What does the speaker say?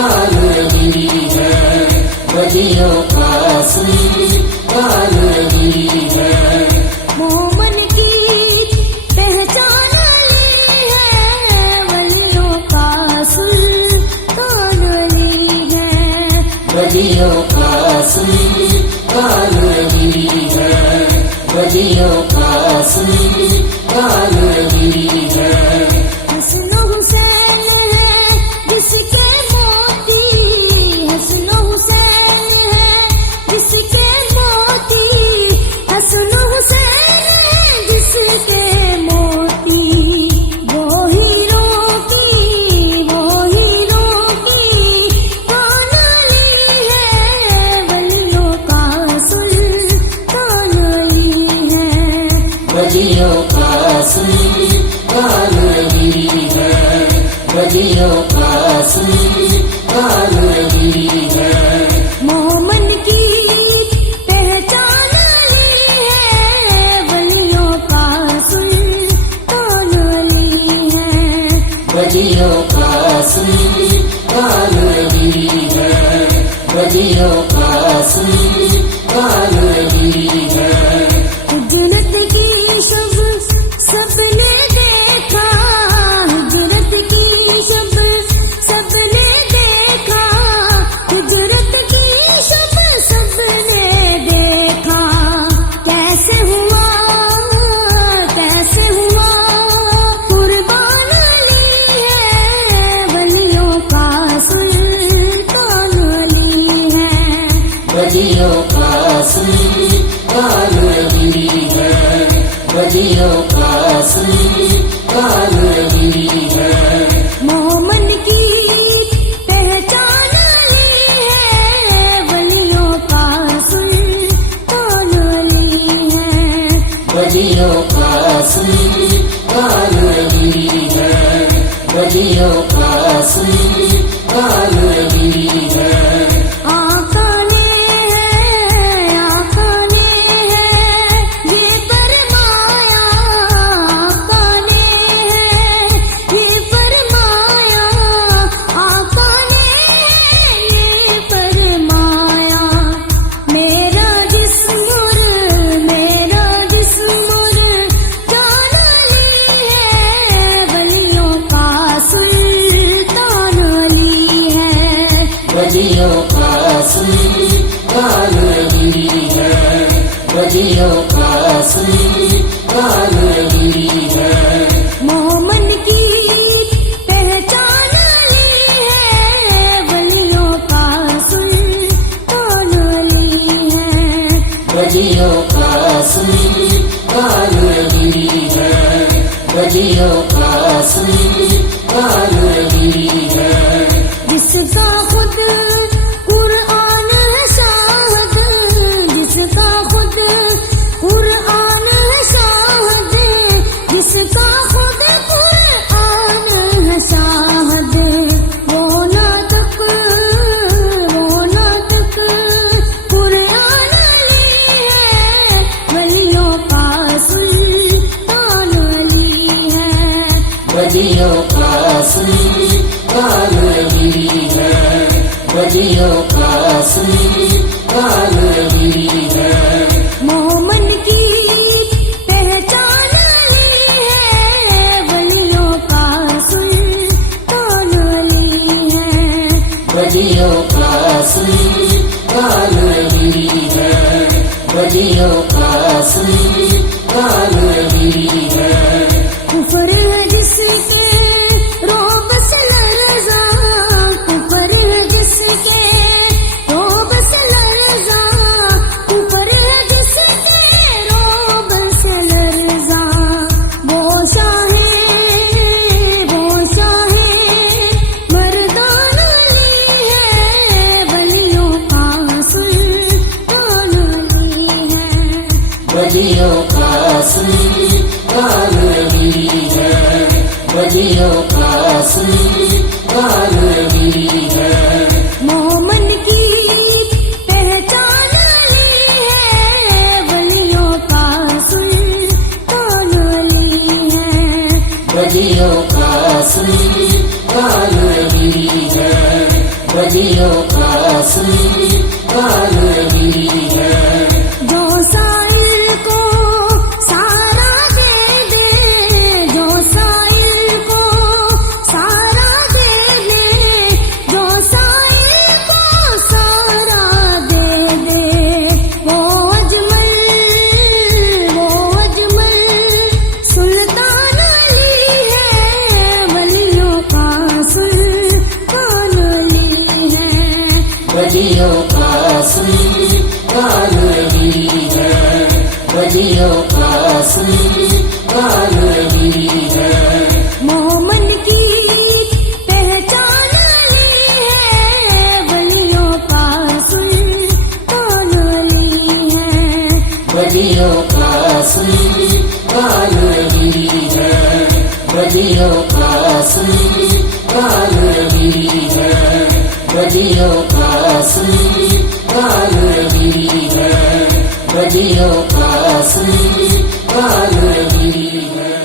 काली है, वलियों का सुल्तान अली है। मोमन की पहचान अली है, वलियों का सुल्तान अली है। वलियों का सुल्तान अली है, वलियों का सुल्तान अली है। हसन हुसैन है जिसके मोती, हसन हुसैन है जिसके मोती, हसन हुसैन है जिसके मोती। वो हीरों की कान अली है, वलियों का सुल्तान अली है। वलियों का सुल्तान अली है, वलियों का सुल्तान अली है। मोमन की पहचान अली है, वलियों का सुल्तान अली है। वलियों का सुल्तान अली है, वलियों का सुल्तान अली है। हिजरत की सबने देखा, हिजरत की सबने देखा, हिजरत की सबने देखा। कैसे हुआ कुर्बान अली है, वलियों का सुल्तान अली है। वलियों का सुल्तान अली है, वलियों का सुल्तान अली है। मोमन की पहचान अली है, वलियों का सुल्तान अली है। वलियों का सुल्तान अली है, वलियों का सुल्तान अली है। आका ने ये फरमाया, आका ने ये फरमाया, आका ने ये फरमाया। मेरा जिस्म जान अली है, वलियों का सुल्तान अली है। वलियों का सुल्तान अली है, वलियों का सुल्तान अली है। मोमन की पहचान अली है, वलियों का सुल्तान अली है। वलियों का सुल्तान अली है, वलियों का सुल्तान अली है। जिसका खुद कुरान है शाहद, जिसका खुद कुरान है शाहद, जिसका खुद कुरान है शाहद। वो ना तक कुरान अली है, वलियों का सुल्तान अली है। वलियों का सुल्तान अली है, वलियों का सुल्तान अली है। मोमन की पहचान अली है, वलियों का सुल्तान अली है। वलियों का सुल्तान अली है, वलियों का सुल्तान अली है। कुफर है जिसके रोब से लरज़ा, कुफर है जिसके रोब से लरज़ा, कुफर है जिसके रोब से लरज़ा। वो शाहे मर्दान अली है, वलियों का सुल्तान अली है। वलियों का सुल्तान अली है, वलियों का सुल्तान अली है। मोमन की पहचान अली है, वलियों का सुल्तान अली है। वलियों का सुल्तान अली है, बलियों का श्रृंगार अली है। जो साइल को सारा दे दे, जो साइल को सारा दे दे, जो साइल को सारा दे दे, वो अजमल सुल्तान अली है, वलियों का सुल्तान अली है। बलियों का श्रृंगार अली है, बलियों का श्रृंगार अली है। मोमन की पहचान अली है, वलियों का सुल्तान अली है। बलियों का श्रृंगार अली है, बलियों का श्रृंगार अली है। बलियों का श्रृंगार अली है, बलियों का श्रृंगार अली है।